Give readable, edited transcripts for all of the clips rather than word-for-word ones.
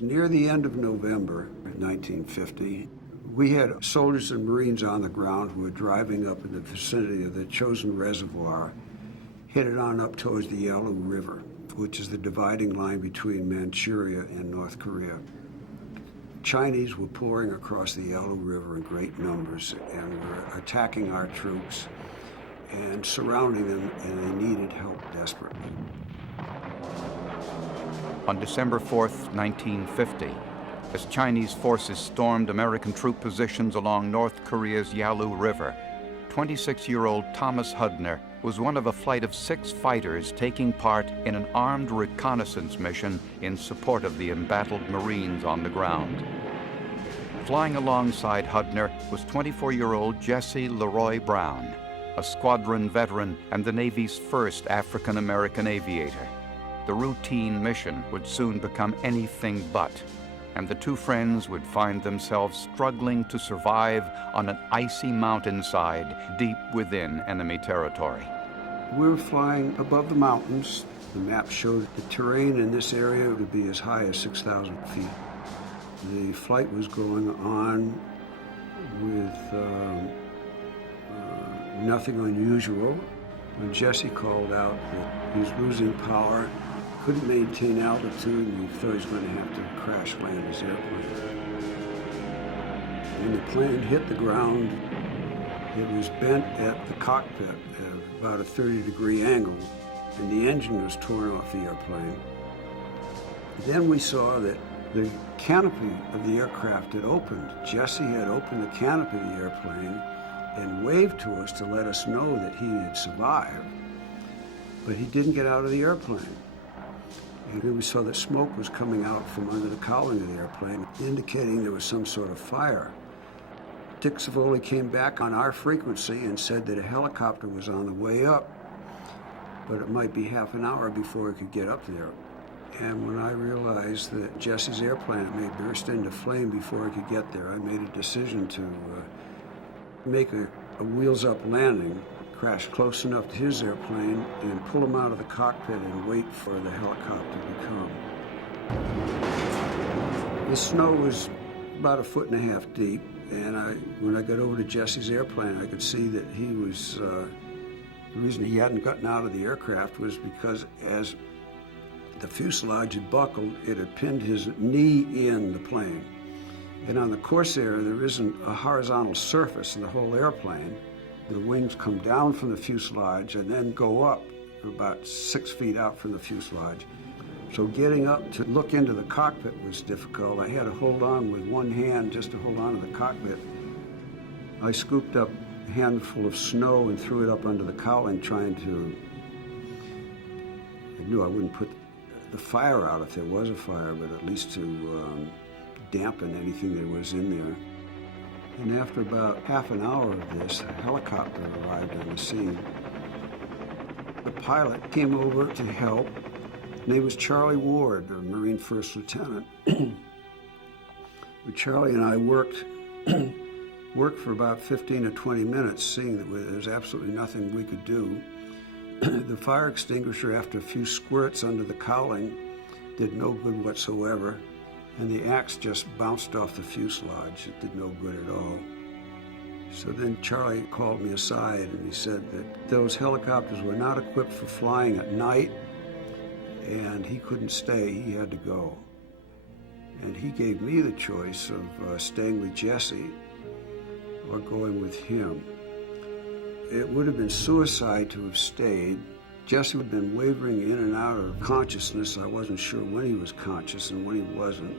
Near the end of November 1950, we had soldiers and Marines on the ground who were driving up in the vicinity of the chosen reservoir, headed on up towards the Yalu River, which is the dividing line between Manchuria and North Korea. Chinese were pouring across the Yalu River in great numbers and were attacking our troops and surrounding them, and they needed help desperately. On December 4th, 1950, as Chinese forces stormed American troop positions along North Korea's Yalu River, 26-year-old Thomas Hudner was one of a flight of 6 fighters taking part in an armed reconnaissance mission in support of the embattled Marines on the ground. Flying alongside Hudner was 24-year-old Jesse Leroy Brown, a squadron veteran and the Navy's first African-American aviator. The routine mission would soon become anything but, and the two friends would find themselves struggling to survive on an icy mountainside deep within enemy territory. We were flying above the mountains. The map showed the terrain in this area would be as high as 6,000 feet. The flight was going on with nothing unusual when Jesse called out that he was losing power, couldn't maintain altitude, and he thought he was going to have to crash land his airplane. When the plane hit the ground, it was bent at the cockpit at about a 30-degree angle, and the engine was torn off the airplane. Then we saw that the canopy of the aircraft had opened. Jesse had opened the canopy of the airplane and waved to us to let us know that he had survived, but he didn't get out of the airplane. And then we saw that smoke was coming out from under the cowling of the airplane, indicating there was some sort of fire. Dick Savoli came back on our frequency and said that a helicopter was on the way up, but it might be half an hour before it could get up there. And when I realized that Jesse's airplane may burst into flame before it could get there, I made a decision to make a wheels-up landing, crash close enough to his airplane, and pull him out of the cockpit and wait for the helicopter to come. The snow was about 1.5 feet deep, and when I got over to Jesse's airplane, I could see that he was, the reason he hadn't gotten out of the aircraft was because as the fuselage had buckled, it had pinned his knee in the plane. And on the Corsair, there isn't a horizontal surface in the whole airplane. The wings come down from the fuselage and then go up about 6 feet out from the fuselage. So getting up to look into the cockpit was difficult. I had to hold on with one hand just to hold on to the cockpit. I scooped up a handful of snow and threw it up under the cowling, trying to, I knew I wouldn't put the fire out if there was a fire, but at least to dampen anything that was in there. And after about half an hour of this, a helicopter arrived on the scene. The pilot came over to help. His name was Charlie Ward, a Marine First Lieutenant. Charlie and I worked for about 15 or 20 minutes, seeing that there was absolutely nothing we could do. The fire extinguisher, after a few squirts under the cowling, did no good whatsoever, and the axe just bounced off the fuselage. It did no good at all. So then Charlie called me aside and he said that those helicopters were not equipped for flying at night, and he couldn't stay, he had to go. And he gave me the choice of staying with Jesse or going with him. It would have been suicide to have stayed. Jesse had been wavering in and out of consciousness. I wasn't sure when he was conscious and when he wasn't.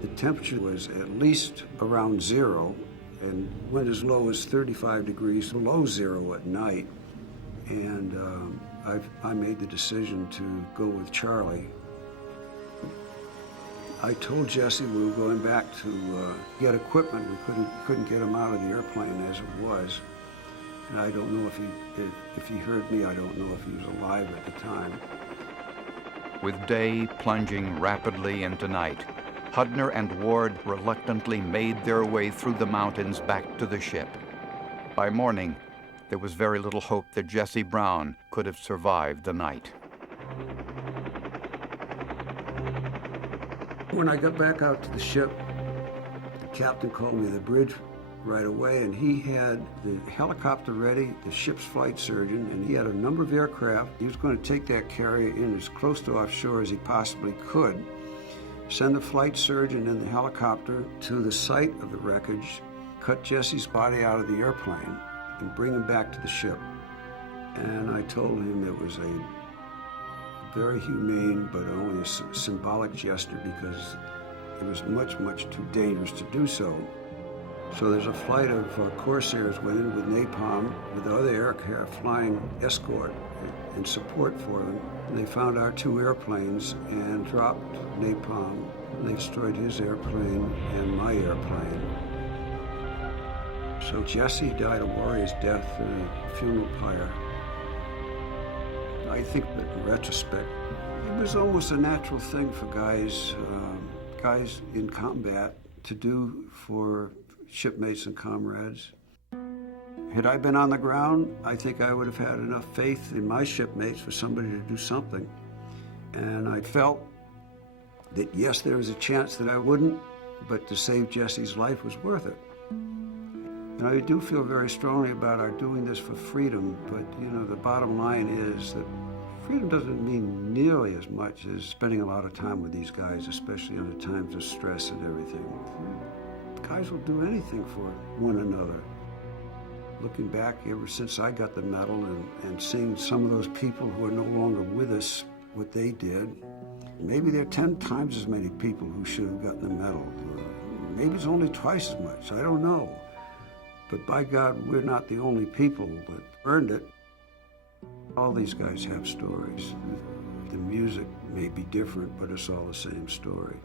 The temperature was at least around zero and went as low as 35 degrees below zero at night. And I made the decision to go with Charlie. I told Jesse we were going back to get equipment. We couldn't get him out of the airplane as it was. And I don't know if he heard me. I don't know if he was alive at the time. With day plunging rapidly into night, Hudner and Ward reluctantly made their way through the mountains back to the ship. By morning, there was very little hope that Jesse Brown could have survived the night. When I got back out to the ship, the captain called me to the bridge right away, and he had the helicopter ready, the ship's flight surgeon, and he had a number of aircraft. He was going to take that carrier in as close to offshore as he possibly could, send the flight surgeon and the helicopter to the site of the wreckage, cut Jesse's body out of the airplane, and bring him back to the ship. And I told him it was a very humane but only a symbolic gesture because it was much, much too dangerous to do so. So there's a flight of Corsairs went in with napalm with the other aircraft flying escort and support for them. And they found our two airplanes and dropped napalm. They destroyed his airplane and my airplane. So Jesse died a warrior's death in a funeral pyre. I think that in retrospect, it was almost a natural thing for guys in combat to do for shipmates and comrades. Had I been on the ground, I think I would have had enough faith in my shipmates for somebody to do something. And I felt that yes, there was a chance that I wouldn't, but to save Jesse's life was worth it. And I do feel very strongly about our doing this for freedom, but you know, the bottom line is that freedom doesn't mean nearly as much as spending a lot of time with these guys, especially under times of stress and everything. Guys will do anything for one another. Looking back, ever since I got the medal and seeing some of those people who are no longer with us, what they did, maybe there are 10 times as many people who should have gotten the medal. Maybe it's only twice as much, I don't know. But by God, we're not the only people that earned it. All these guys have stories. The music may be different, but it's all the same story.